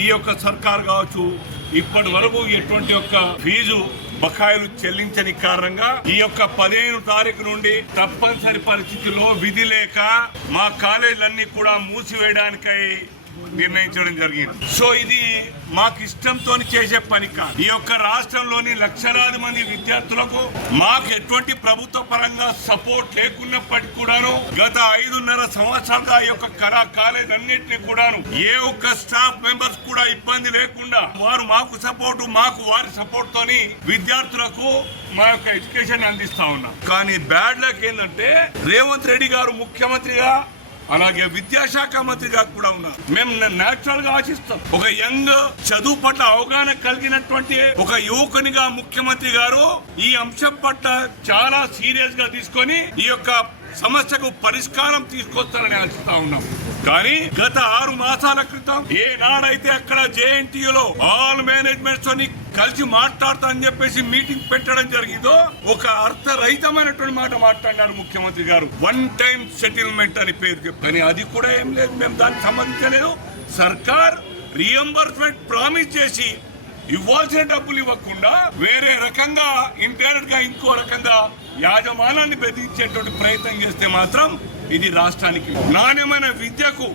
ఈ యొక్క సర్కార్ కావచ్చు ఇప్పటి వరకు ఎటువంటి యొక్క ఫీజు బకాయిలు చెల్లించని కారణంగా ఈ యొక్క పదిహేను తారీఖు నుండి తప్పనిసరి పరిస్థితిలో విధి లేక మా కాలేజీలన్నీ కూడా మూసివేయడానికై నిర్ణయించడం జరిగింది. సో ఇది మాకు ఇష్టంతో చేసే పని కాదు. ఈ యొక్క రాష్ట్రంలోని లక్షలాది మంది విద్యార్థులకు మాకు ఎటువంటి ప్రభుత్వ పరంగా సపోర్ట్ లేకున్నప్పటికీ కూడాను గత ఐదున్నర సంవత్సరాలుగా ఈ యొక్క కళా కాలేజ్ అన్నింటినీ కూడాను ఏ ఒక్క స్టాఫ్ మెంబర్స్ కూడా ఇబ్బంది లేకుండా వారు మాకు సపోర్ట్ మాకు వారి సపోర్ట్ తోని విద్యార్థులకు మా యొక్క ఎడ్యుకేషన్ అందిస్తా ఉన్నాం. కానీ బ్యాడ్ లక్ ఏంటంటే రేవంత్ రెడ్డి గారు ముఖ్యమంత్రిగా అలాగే విద్యాశాఖ మంత్రిగా కూడా ఉన్నారు మేము నేచురల్గా ఆశిస్తాం. ఒక యంగ్ చదువు పట్ల అవగాహన కలిగినటువంటి ఒక యువకునిగా ముఖ్యమంత్రి గారు ఈ అంశం పట్ల చాలా సీరియస్గా తీసుకొని ఈ యొక్క సమస్యకు పరిష్కారం తీసుకొస్తారని ఆశిస్తా ఉన్నాం. కానీ గత ఆరు మాసాల క్రితం ఏనాడైతే అక్కడ జేఎన్టీయులో ఆల్ మేనేజ్మెంట్స్తో కలిసి మాట్లాడతా అని చెప్పేసి మీటింగ్ పెట్టడం జరిగిందో ఒక అర్థరహితమైనటువంటి మాట మాట్లాడినారు ముఖ్యమంత్రి గారు. వన్ టైం సెటిల్మెంట్ అని పేరు చెప్పని కానీ అది కూడా ఏం లేదు. మేము దానికి సంబంధించలేదు. సర్కార్ రియంబర్స్మెంట్ ప్రామిస్ చేసి ఇవ్వాల్సిన డబ్బులు ఇవ్వకుండా వేరే రకంగా ఇండైరెక్ట్గా ఇంకో రకంగా యాజమానాన్ని బెదిరించేటువంటి ప్రయత్నం చేస్తే మాత్రం ఇది రాష్ట్రానికి నాణ్యమైన విద్యకు